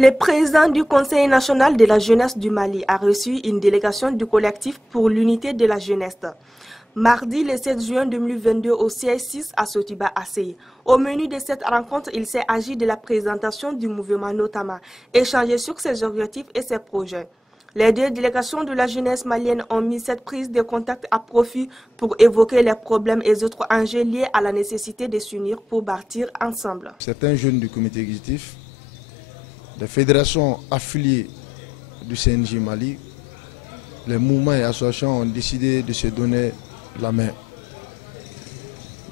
Le président du Conseil national de la jeunesse du Mali a reçu une délégation du collectif pour l'unité de la jeunesse. Mardi le 7 juin 2022 au siège 6 à Sotiba Assey. Au menu de cette rencontre, il s'est agi de la présentation du mouvement notamment, échanger sur ses objectifs et ses projets. Les deux délégations de la jeunesse malienne ont mis cette prise de contact à profit pour évoquer les problèmes et autres enjeux liés à la nécessité de s'unir pour bâtir ensemble. Certains jeunes du comité exécutif, les fédérations affiliées du CNJ Mali, les mouvements et associations ont décidé de se donner la main.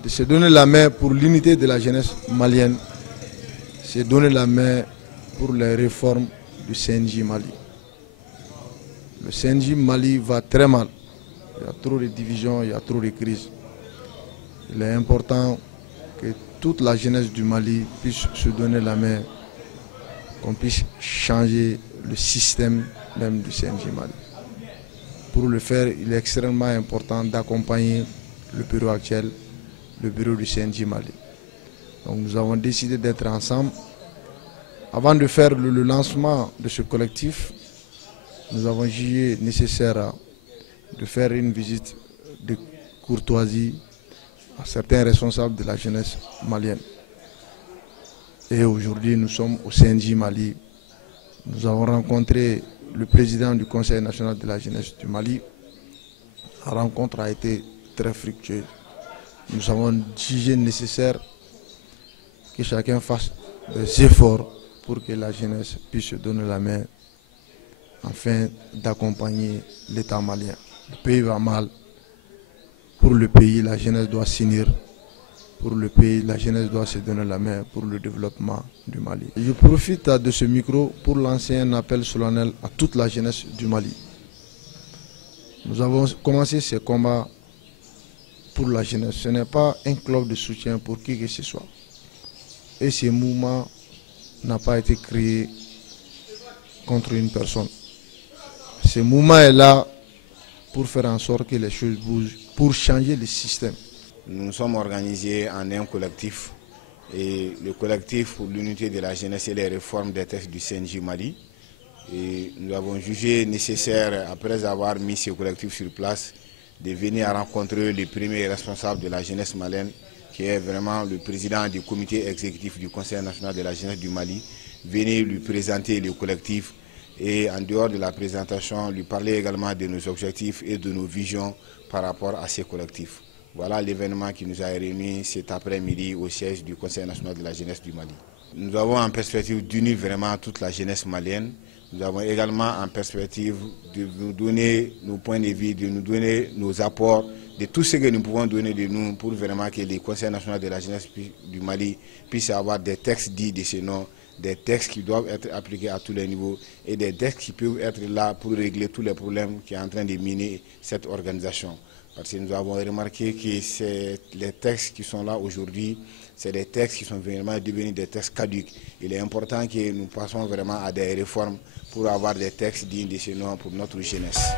De se donner la main pour l'unité de la jeunesse malienne, se donner la main pour les réformes du CNJ Mali. Le CNJ Mali va très mal. Il y a trop de divisions, il y a trop de crises. Il est important que toute la jeunesse du Mali puisse se donner la main, qu'on puisse changer le système même du CNJ Mali. Pour le faire, il est extrêmement important d'accompagner le bureau actuel, le bureau du CNJ Mali. Donc nous avons décidé d'être ensemble. Avant de faire le lancement de ce collectif, nous avons jugé nécessaire de faire une visite de courtoisie à certains responsables de la jeunesse malienne. Et aujourd'hui, nous sommes au CNJ Mali. Nous avons rencontré le président du Conseil national de la jeunesse du Mali. La rencontre a été très fructueuse. Nous avons jugé nécessaire que chacun fasse des efforts pour que la jeunesse puisse se donner la main afin d'accompagner l'État malien. Le pays va mal. Pour le pays, la jeunesse doit s'unir. Pour le pays, la jeunesse doit se donner la main pour le développement du Mali. Je profite de ce micro pour lancer un appel solennel à toute la jeunesse du Mali. Nous avons commencé ce combat pour la jeunesse. Ce n'est pas un club de soutien pour qui que ce soit. Et ce mouvement n'a pas été créé contre une personne. Ce mouvement est là pour faire en sorte que les choses bougent, pour changer le système. Nous sommes organisés en un collectif, et le collectif pour l'unité de la jeunesse et les réformes des textes du CNJ Mali. Et nous avons jugé nécessaire, après avoir mis ce collectif sur place, de venir rencontrer le premier responsable de la jeunesse malienne, qui est vraiment le président du comité exécutif du Conseil national de la jeunesse du Mali, venir lui présenter le collectif et en dehors de la présentation, lui parler également de nos objectifs et de nos visions par rapport à ces collectifs. Voilà l'événement qui nous a réunis cet après-midi au siège du Conseil national de la jeunesse du Mali. Nous avons en perspective d'unir vraiment toute la jeunesse malienne. Nous avons également en perspective de nous donner nos points de vue, de nous donner nos apports, de tout ce que nous pouvons donner de nous pour vraiment que le Conseil national de la jeunesse du Mali puisse avoir des textes dits de ce nom, des textes qui doivent être appliqués à tous les niveaux et des textes qui peuvent être là pour régler tous les problèmes qui sont en train de miner cette organisation. Parce que nous avons remarqué que les textes qui sont là aujourd'hui, c'est des textes qui sont vraiment devenus des textes caducs. Il est important que nous passions vraiment à des réformes pour avoir des textes dignes de ce nom pour notre jeunesse.